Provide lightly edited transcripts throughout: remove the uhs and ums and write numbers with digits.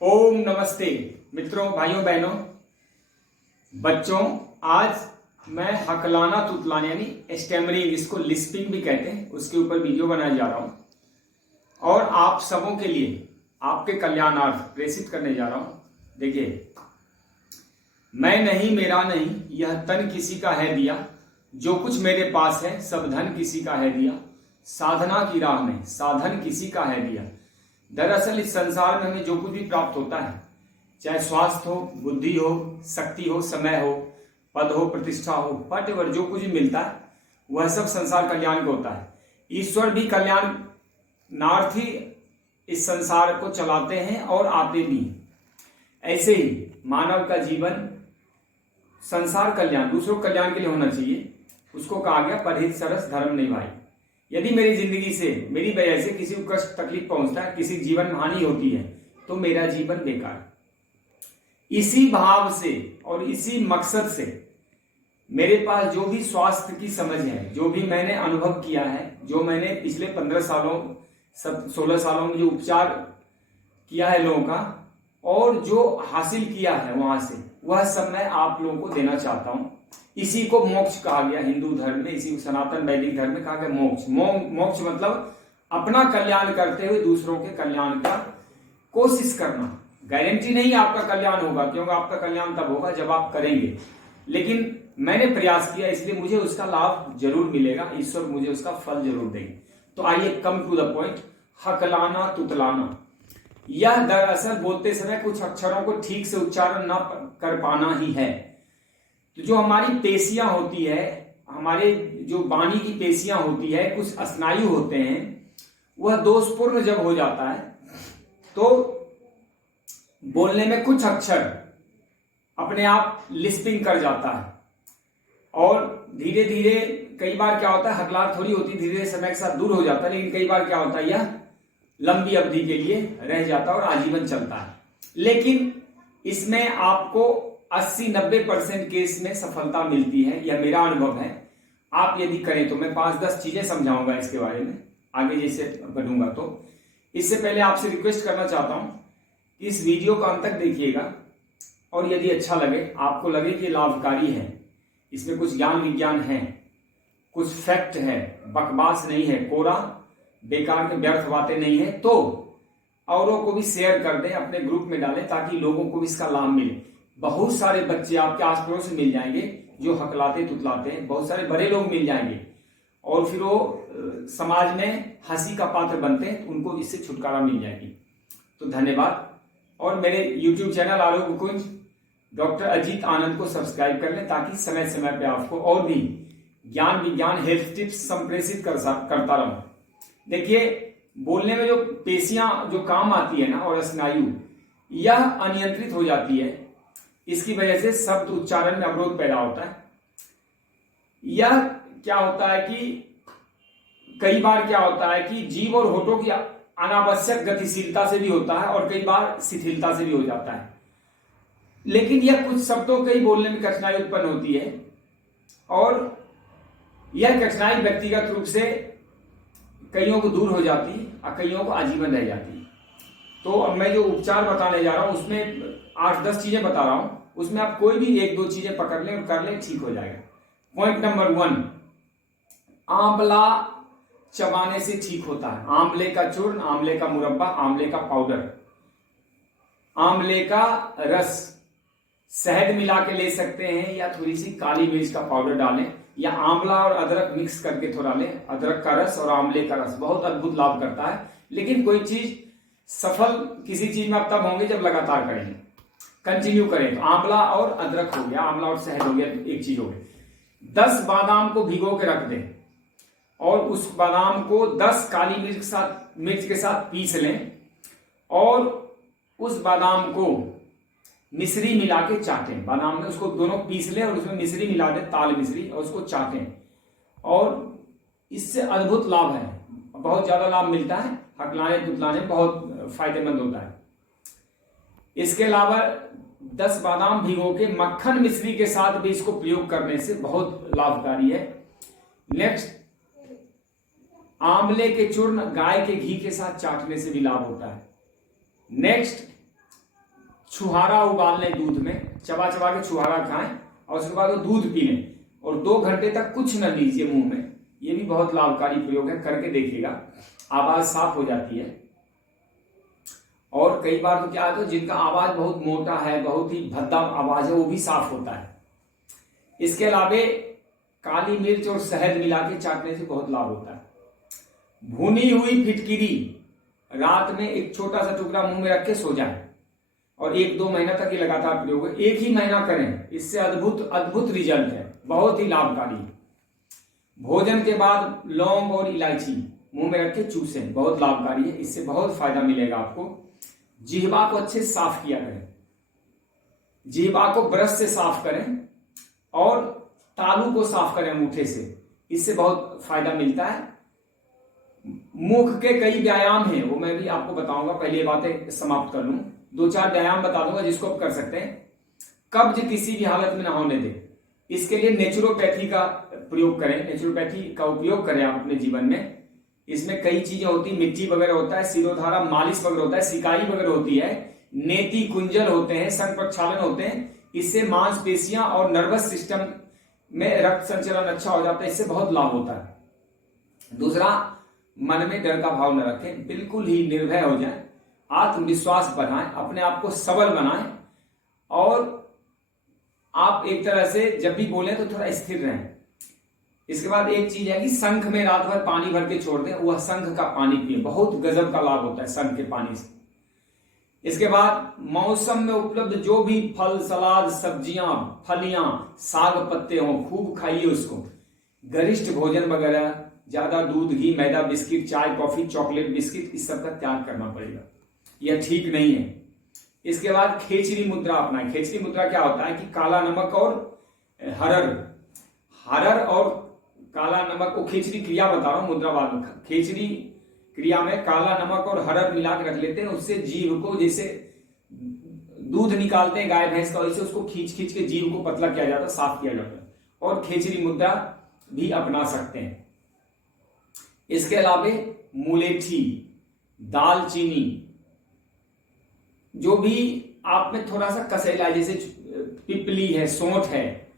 ओम नमस्ते मित्रों, भाइयों बहनों, बच्चों। आज मैं हकलाना तुतलाना यानी स्टैमरिंग, इसको लिस्पिंग भी कहते हैं, उसके ऊपर वीडियो बनाने जा रहा हूं और आप सबों के लिए आपके कल्याणार्थ प्रेषित करने जा रहा हूं। देखिए, मैं नहीं मेरा नहीं, यह तन किसी का है दिया, जो कुछ मेरे पास है सब धन किसी का है दिया, साधना की राह में साधन किसी का है दिया। दरअसल इस संसार में हमें जो कुछ भी प्राप्त होता है, चाहे स्वास्थ्य हो, बुद्धि हो, शक्ति हो, समय हो, पद हो, प्रतिष्ठा हो, वटएवर जो कुछ भी मिलता है वह सब संसार कल्याण का होता है। ईश्वर भी कल्याणार्थ ही इस संसार को चलाते हैं और आते भी। ऐसे ही मानव का जीवन संसार कल्याण, दूसरों कल्याण के लिए होना चाहिए। उसको कहा गया परहित सरस धर्म निभाई। यदि मेरी जिंदगी से, मेरी वजह से किसी को कष्ट तकलीफ पहुंचता है, किसी जीवन में हानि होती है, तो मेरा जीवन बेकार। इसी भाव से और इसी मकसद से मेरे पास जो भी स्वास्थ्य की समझ है, जो भी मैंने अनुभव किया है, जो मैंने पिछले 15 सालों 16 सालों में जो उपचार किया है लोगों का और जो हासिल किया है वहां से, वह सब मैं आप लोगों को देना चाहता हूं। इसी को मोक्ष कहा गया हिंदू धर्म में, इसी सनातन वैदिक धर्म में कहा गया मोक्ष। मोक्ष मतलब अपना कल्याण करते हुए दूसरों के कल्याण का कोशिश करना। गारंटी नहीं आपका कल्याण होगा, क्योंकि आपका कल्याण तब होगा जब आप करेंगे, लेकिन मैंने प्रयास किया इसलिए मुझे उसका लाभ जरूर मिलेगा, ईश्वर मुझे उसका फल जरूर देंगे। तो आइए कम टू द पॉइंट। हकलाना तुतलाना, यह दरअसल बोलते समय कुछ अक्षरों को ठीक से उच्चारण न कर पाना ही है। तो जो हमारी पेशियां होती है, हमारे जो वाणी की पेशियां होती है, कुछ स्नायु होते हैं, वह दोषपूर्ण जब हो जाता है तो बोलने में कुछ अक्षर अपने आप लिस्पिंग कर जाता है और धीरे धीरे कई बार क्या होता है, हकलाहट थोड़ी होती, धीरे धीरे समय के साथ दूर हो जाता है, लेकिन कई बार क्या होता है, यह लंबी अवधि के लिए रह जाता है और आजीवन चलता है। लेकिन इसमें आपको 80-90% केस में सफलता मिलती है, यह मेरा अनुभव है। आप यदि करें तो मैं 5-10 चीजें समझाऊंगा इसके बारे में आगे जैसे बढ़ूंगा। तो इससे पहले आपसे रिक्वेस्ट करना चाहता हूं कि इस वीडियो को अंत तक देखिएगा और यदि अच्छा लगे, आपको लगे कि लाभकारी है, इसमें कुछ ज्ञान विज्ञान है, कुछ फैक्ट है, बकवास नहीं है, कोरा बेकार के व्यर्थ बातें नहीं है, तो औरों को भी शेयर कर दें, अपने ग्रुप में डालें, ताकि लोगों को भी इसका लाभ मिले। बहुत सारे बच्चे आपके आस पड़ोस में मिल जाएंगे जो हकलाते तुतलाते हैं, बहुत सारे बड़े लोग मिल जाएंगे और फिर वो समाज में हंसी का पात्र बनते हैं, तो उनको इससे छुटकारा मिल जाएगी। तो धन्यवाद। और मेरे YouTube चैनल आरोग्य कुंज डॉक्टर अजीत आनंद को सब्सक्राइब कर लें, ताकि समय समय पे आपको और भी ज्ञान विज्ञान हेल्थ टिप्स संप्रेषित करता रहूं। देखिए, बोलने में जो पेशियां जो काम आती है ना और स्नायु, यह अनियंत्रित हो जाती है। इसकी वजह से शब्द उच्चारण में अवरोध पैदा होता है। यह क्या होता है कि कई बार क्या होता है कि जीभ और होठों की अनावश्यक गतिशीलता से भी होता है और कई बार शिथिलता से भी हो जाता है। लेकिन यह कुछ शब्दों के ही बोलने में कठिनाई उत्पन्न होती है और यह कठिनाई व्यक्तिगत रूप से कईयों को दूर हो जाती है और कईयों को आजीवन रह जाती है। तो अब मैं जो उपचार बताने जा रहा हूं उसमें 8-10 चीजें बता रहा हूं, उसमें आप कोई भी 1-2 चीजें पकड़ लें और कर लें, ठीक हो जाएगा। पॉइंट नंबर 1, आंवला चबाने से ठीक होता है। आंवले का चूर्ण, आंवले का मुरब्बा, आंवले का पाउडर, आंवले का रस, शहद मिला के ले सकते हैं या थोड़ी सी काली मिर्च का पाउडर डालें, या आंवला और अदरक मिक्स करके थोड़ा लें। अदरक का रस और आंवले का रस बहुत अद्भुत लाभ करता है। लेकिन कोई चीज सफल किसी चीज में आप तब होंगे जब लगातार करेंगे, कंटिन्यू करें। तो आंवला और अदरक हो गया, आंवला और शहद हो गया, एक चीज हो गई। 10 बादाम को भिगो के रख दें और उस बादाम को 10 काली मिर्च के साथ पीस लें और उस बादाम को मिश्री मिला के चाटें। बादाम में उसको दोनों पीस लें और उसमें मिश्री मिला दें, ताल मिश्री, और उसको चाटें। और इससे अद्भुत लाभ है, बहुत ज्यादा लाभ मिलता है, हकलाने तुतलाने में बहुत फायदेमंद होता है। इसके अलावा 10 बादाम भिगो के मक्खन मिश्री के साथ भी इसको प्रयोग करने से बहुत लाभकारी है। नेक्स्ट, आंवले के चूर्ण गाय के घी के साथ चाटने से भी लाभ होता है। नेक्स्ट, छुहारा उबाल लें दूध में, चबा चबा के छुहारा खाएं और उसके बाद वो दूध पी लें और 2 घंटे तक कुछ न लीजिए मुंह में। ये भी बहुत लाभकारी प्रयोग है, करके देखिएगा, आवाज साफ हो जाती है। और कई बार तो क्या है, तो जिनका आवाज बहुत मोटा है, बहुत ही भद्दा आवाज है, वो भी साफ होता है। इसके अलावे काली मिर्च और शहद मिला के चाटने से बहुत लाभ होता है। भुनी हुई फिटकिरी रात में एक छोटा सा टुकड़ा मुंह में रख के सो जाए और 1-2 महीना तक ये लगातार प्रयोग है। एक ही महीना करें, इससे अद्भुत अद्भुत रिजल्ट है, बहुत ही लाभकारी। भोजन के बाद लौंग और इलायची मुंह में रख के चूसें, बहुत लाभकारी है, इससे बहुत फायदा मिलेगा आपको। जिह्वा को अच्छे से साफ किया करें, जिह्वा को ब्रश से साफ करें और तालू को साफ करें अंगूठे से, इससे बहुत फायदा मिलता है। मुख के कई व्यायाम हैं, वो मैं भी आपको बताऊंगा, पहले ये बातें समाप्त कर लूं। 2-4 व्यायाम बता दूंगा जिसको आप कर सकते हैं। कब्ज किसी भी हालत में ना होने दें, इसके लिए नेचुरोपैथी का प्रयोग करें, नेचुरोपैथी का उपयोग करें आप अपने जीवन में। इसमें कई चीजें होती, मिट्टी वगैरह होता है, सिरोधारा मालिश वगैरह होता है, सिकाई वगैरह होती है, नेति कुंजल होते हैं, संग प्रक्षालन होते हैं। इससे मांसपेशियां और नर्वस सिस्टम में रक्त संचलन अच्छा हो जाता है, इससे बहुत लाभ होता है। दूसरा, मन में डर का भाव न रखें, बिल्कुल ही निर्भय हो जाएं, आत्मविश्वास बढ़ाएं, अपने आप को सबल बनाएं और आप एक तरह से जब भी बोलें तो थोड़ा स्थिर रहें। इसके बाद एक चीज है कि शंख में रात भर पानी भर के छोड़ दें, वह शंख का पानी पिए, बहुत गजब का लाभ होता है शंख के पानी से। इसके बाद मौसम में उपलब्ध जो भी फल, सलाद, सब्जियां, फलियां, साग पत्ते हों, खूब खाइए उसको। गरिष्ठ भोजन वगैरह, ज्यादा दूध, घी, मैदा, बिस्किट, चाय, कॉफी, चॉकलेट, बिस्किट, इस सब का त्याग करना पड़ेगा, यह ठीक नहीं है। इसके बाद खेचरी मुद्रा अपनाएं। खेचरी मुद्रा क्या होता है कि काला नमक और हरर और काला नमक को, खेचरी क्रिया बता रहा हूं, मुद्रा बाद में। खेचरी क्रिया में काला नमक और हरड़ मिला के रख लेते हैं, उससे जीभ को, जैसे दूध निकालते हैं गाय भैंस का, वैसे उसको खींच खींच के जीभ को पतला किया जाता है, साफ किया जाता है, और खेचरी मुद्रा भी अपना सकते हैं। इसके अलावा मुलेठी, दालचीनी, जो भी आप में थोड़ा सा कसैला है, जैसे पिपली है, सौंठ है,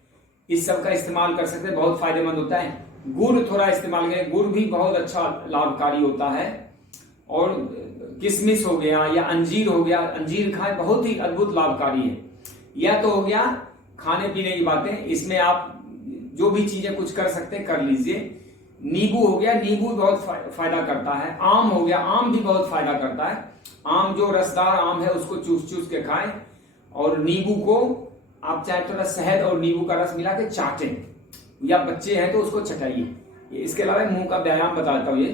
इस सब का इस्तेमाल कर सकते हैं, बहुत फायदेमंद होता है। गुड़ थोड़ा इस्तेमाल करें, गुड़ भी बहुत अच्छा लाभकारी होता है। और किशमिश हो गया या अंजीर हो गया, अंजीर खाएं, बहुत ही अद्भुत लाभकारी है। यह तो हो गया खाने पीने की बातें, इसमें आप जो भी चीजें कुछ कर सकते हैं कर लीजिए। नींबू हो गया, नींबू बहुत फायदा करता है। आम हो गया, आम भी बहुत फायदा करता है। आम जो रसदार आम है उसको चूस चूस के खाएं, और नींबू को आप चाहे थोड़ा शहद और नींबू का रस मिला के चाटें, या बच्चे हैं तो उसको चटाइए। इसके अलावा मुंह का व्यायाम बताता हूं, ये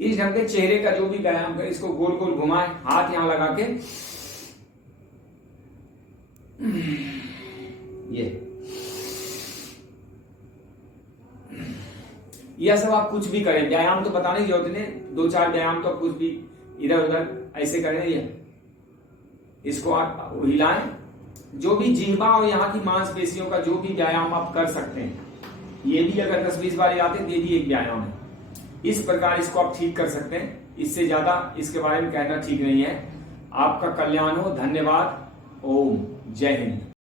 इस ढंग के चेहरे का जो भी व्यायाम करें, इसको गोल गोल घुमाएं, हाथ यहां लगा के, यह सब आप कुछ भी करें, व्यायाम तो बताने की जरूरत नहीं, 2-4 व्यायाम तो कुछ भी इधर उधर ऐसे करें। ये इसको आप हिलाएं, जो भी जिह्वा और यहाँ की मांसपेशियों का जो भी व्यायाम आप कर सकते हैं, ये भी अगर 10-20 बार आते हैं, ये भी एक व्यायाम है। इस प्रकार इसको आप ठीक कर सकते हैं, इससे ज्यादा इसके बारे में कहना ठीक नहीं है। आपका कल्याण हो, धन्यवाद, ओम जय हिंद।